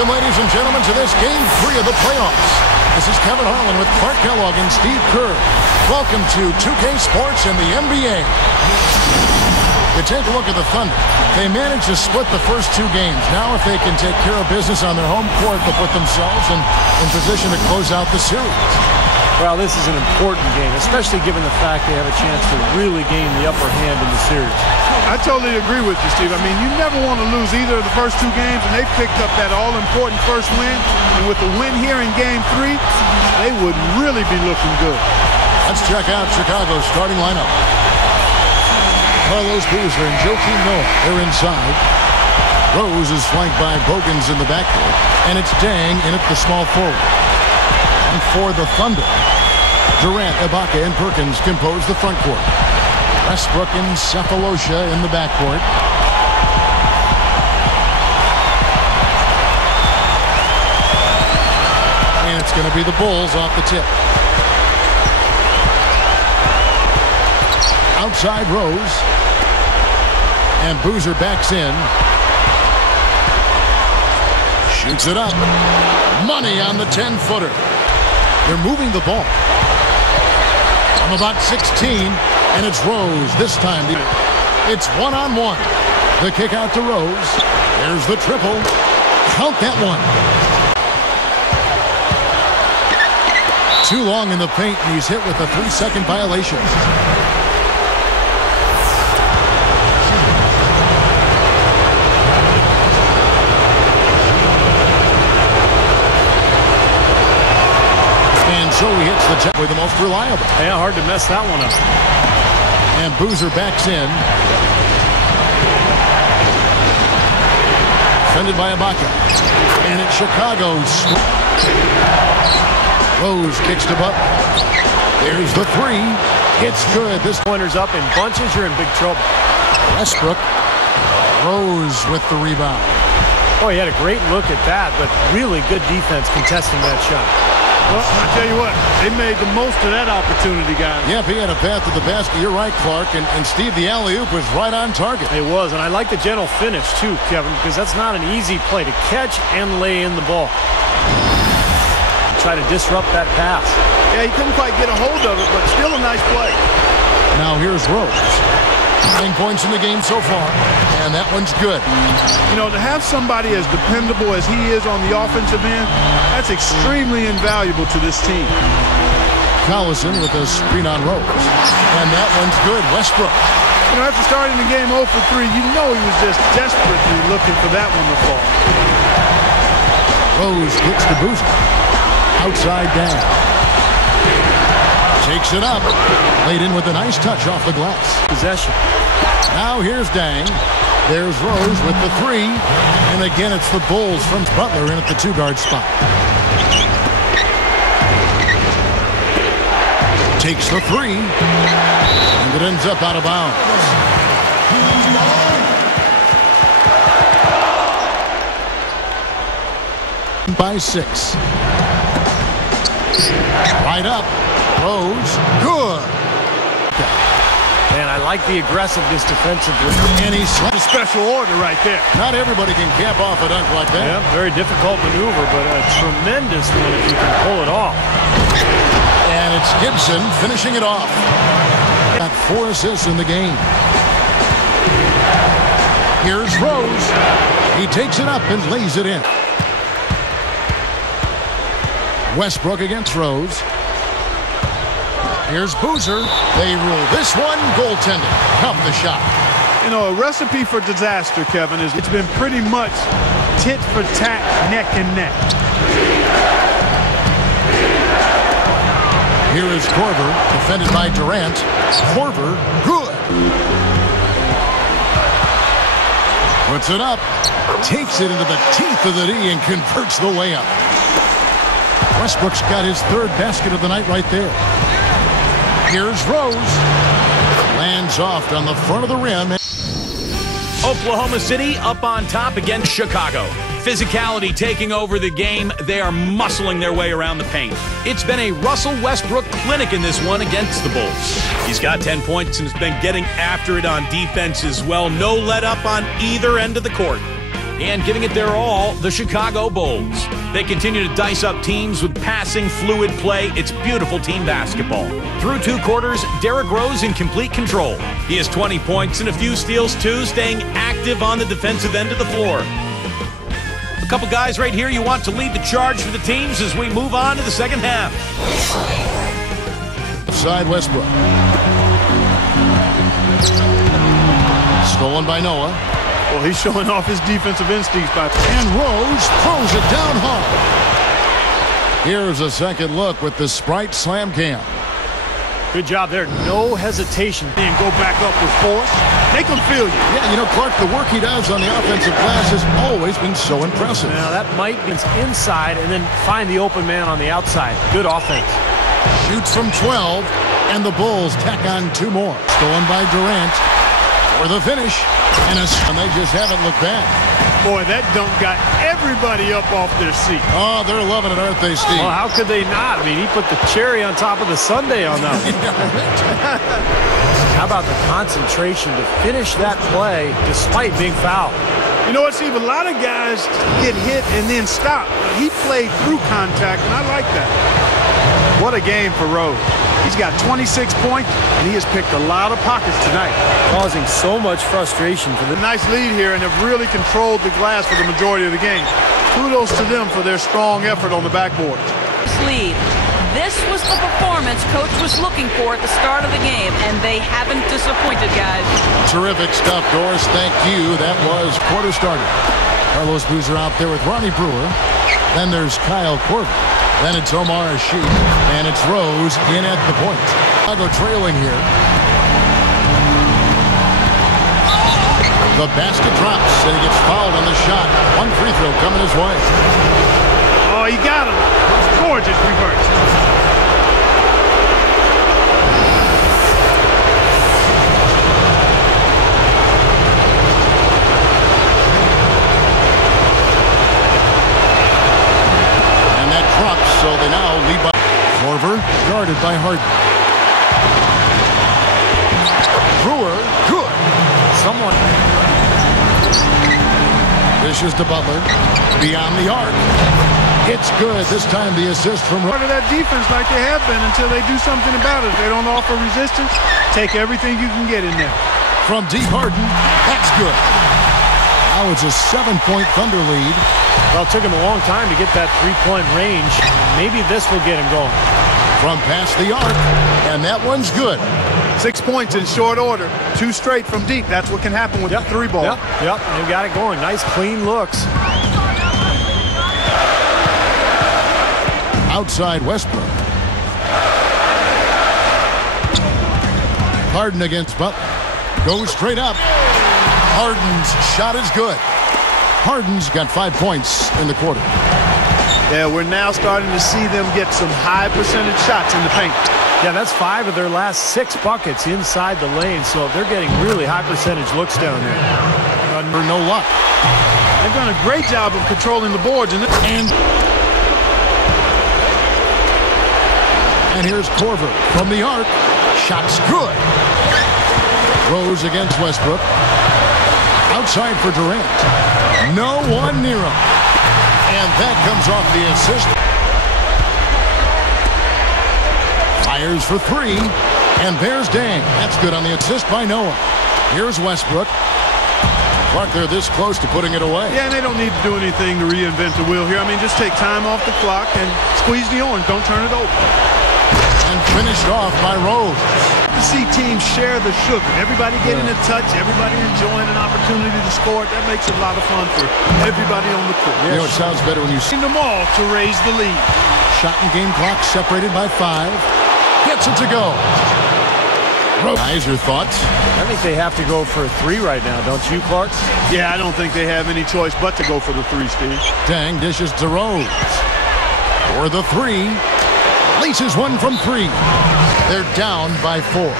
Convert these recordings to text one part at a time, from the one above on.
Welcome, ladies and gentlemen, to this Game 3 of the playoffs. This is Kevin Harlan with Clark Kellogg and Steve Kerr. Welcome to 2K Sports and the NBA. You take a look at the Thunder. They managed to split the first two games. Now, if they can take care of business on their home court, they'll put themselves in position to close out the series. Well, this is an important game, especially given the fact they have a chance to really gain the upper hand in the series. I totally agree with you, Steve. I mean, you never want to lose either of the first two games, and they picked up that all-important first win. And with the win here in Game 3, they would really be looking good. Let's check out Chicago's starting lineup. Carlos Boozer and Joakim Noah, they're inside. Rose is flanked by Bogans in the backcourt, and it's Dang in at the small forward. And for the Thunder, Durant, Ibaka, and Perkins compose the front court. Westbrook and Cephalosha in the backcourt. And it's going to be the Bulls off the tip. Outside Rose. And Boozer backs in. Shoots it up. Money on the 10-footer. They're moving the ball. From about 16, and it's Rose this time. It's one-on-one. The kick out to Rose. There's the triple. Count that one. Too long in the paint, and he's hit with a 3-second violation. So he hits the top with the most reliable. Yeah, hard to mess that one up. And Boozer backs in. Defended by Ibaka. And it's Chicago's. Rose kicks to Butler. There's the three. It's good. This pointer's up in bunches. You're in big trouble. Westbrook. Rose with the rebound. Oh, he had a great look at that, but really good defense contesting that shot. Well, I tell you what, they made the most of that opportunity, guys. Yep, he had a path to the basket. You're right, Clark. And Steve, the alley-oop was right on target. It was, and I like the gentle finish, too, Kevin, because that's not an easy play to catch and lay in the ball. Try to disrupt that pass. Yeah, he couldn't quite get a hold of it, but still a nice play. Now here's Rose. 9 points in the game so far, and that one's good. You know, to have somebody as dependable as he is on the offensive end, that's extremely invaluable to this team. Collison with a screen on Rose, and that one's good. Westbrook. You know, after starting the game 0 for 3, you know he was just desperately looking for that one to fall. Rose gets the boost. Outside down. Takes it up. Laid in with a nice touch off the glass. Possession. Now here's Dang. There's Rose with the three. And again, it's the Bulls from Butler in at the 2-guard spot. Takes the three. And it ends up out of bounds. By 6. Right up. Rose. Good. Man, I like the aggressiveness defensively. And he's a special order right there. Not everybody can cap off a dunk like that. Yeah, very difficult maneuver, but a tremendous one if you can pull it off. And it's Gibson finishing it off. Got 4 assists in the game. Here's Rose. He takes it up and lays it in. Westbrook against Rose. Here's Boozer. They rule this one. Goaltending. Come the shot. You know, a recipe for disaster, Kevin, is it's been pretty much tit for tat, neck and neck. Here is Korver, defended by Durant. Korver, good. Puts it up. Takes it into the teeth of the D and converts the layup. Westbrook's got his 3rd basket of the night right there. Here's Rose. Lands off on the front of the rim. Oklahoma City up on top against Chicago. Physicality taking over the game. They are muscling their way around the paint. It's been a Russell Westbrook clinic in this one against the Bulls. He's got 10 points and has been getting after it on defense as well. No let up on either end of the court. And giving it their all, the Chicago Bulls. They continue to dice up teams with passing, fluid play. It's beautiful team basketball. Through 2 quarters, Derrick Rose in complete control. He has 20 points and a few steals, too, staying active on the defensive end of the floor. A couple guys right here you want to lead the charge for the teams as we move on to the second half. Side Westbrook. Stolen by Noah. Well, he's showing off his defensive instincts by... And Rose throws it down hard. Here's a second look with the Sprite Slam Cam. Good job there. No hesitation. And go back up with force. Make him feel you. Yeah, you know, Clark, the work he does on the offensive glass has always been so impressive. Now, that might be inside and then find the open man on the outside. Good offense. Shoots from 12, and the Bulls tack on 2 more. Stolen by Durant for the finish. And they just haven't looked back. Boy, that dunk got everybody up off their seat. Oh, they're loving it, aren't they, Steve? Well, how could they not? I mean, he put the cherry on top of the sundae on that one. How about the concentration to finish that play despite being fouled? You know what, Steve? A lot of guys get hit and then stop. He played through contact, and I like that. What a game for Rose. He's got 26 points, and he has picked a lot of pockets tonight. Causing so much frustration for A nice lead here, and have really controlled the glass for the majority of the game. Kudos to them for their strong effort on the backboard. Lead. This was the performance Coach was looking for at the start of the game, and they haven't disappointed, guys. Terrific stuff, Doris. Thank you. That was quarter starter. Carlos Boozer out there with Ronnie Brewer. Then there's Kyle Korver. Then it's Omar Asheed, and it's Rose in at the point. Chicago trailing here. The basket drops, and he gets fouled on the shot. 1 free throw coming his way. Oh, he got him. Gorgeous reverse. So they now lead by Korver, guarded by Harden. Brewer, good. someone. Dishes to Butler. Beyond the arc. It's good. This time the assist from... Part of that defense like they have been until they do something about it. If they don't offer resistance, take everything you can get in there. From deep Harden. That's good. Now it's a 7-point Thunder lead. Well, it took him a long time to get that three-point range. Maybe this will get him going. From past the arc. And that one's good. 6 points in short order. 2 straight from deep. That's what can happen with the three ball. Yep, they got it going. Nice, clean looks. Outside Westbrook. Harden against Butler. Goes straight up. Harden's shot is good. Harden's got 5 points in the quarter. Yeah, we're now starting to see them get some high percentage shots in the paint. Yeah, that's 5 of their last 6 buckets inside the lane, so they're getting really high percentage looks down there. Under no luck. They've done a great job of controlling the boards. And here's Korver from the arc. Shot's good. Rose against Westbrook. Outside for Durant. No one near him. And that comes off the assist. Fires for 3. And there's Dang. That's good on the assist by Noah. Here's Westbrook. Clark, they're this close to putting it away. Yeah, and they don't need to do anything to reinvent the wheel here. I mean, just take time off the clock and squeeze the orange. Don't turn it over. And finished off by Rose. To see teams share the sugar. Everybody getting a touch, everybody enjoying an opportunity to score. That makes it a lot of fun for everybody on the court. You know, it sounds better when you see them all to raise the lead. Shot and game clock separated by 5. Gets it to go. Guys, your thoughts? I think they have to go for a 3 right now, don't you, Clark? Yeah, I don't think they have any choice but to go for the 3, Steve. Dang dishes to Rose. For the 3. Laces one from 3. They're down by 4.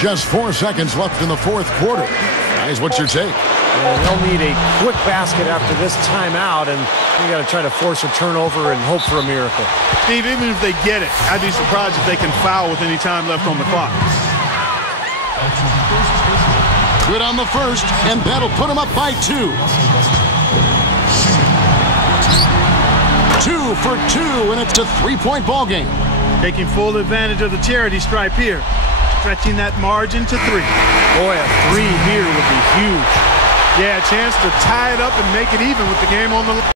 Just 4 seconds left in the 4th quarter. Guys, what's your take? They'll need a quick basket after this timeout, and you got to try to force a turnover and hope for a miracle. Steve, even if they get it, I'd be surprised if they can foul with any time left on the clock. Good on the first, and that'll put him up by 2. 2 for 2, and it's a 3-point ball game. Taking full advantage of the charity stripe here. Stretching that margin to 3. Boy, a 3 here would be huge. Yeah, a chance to tie it up and make it even with the game on the line.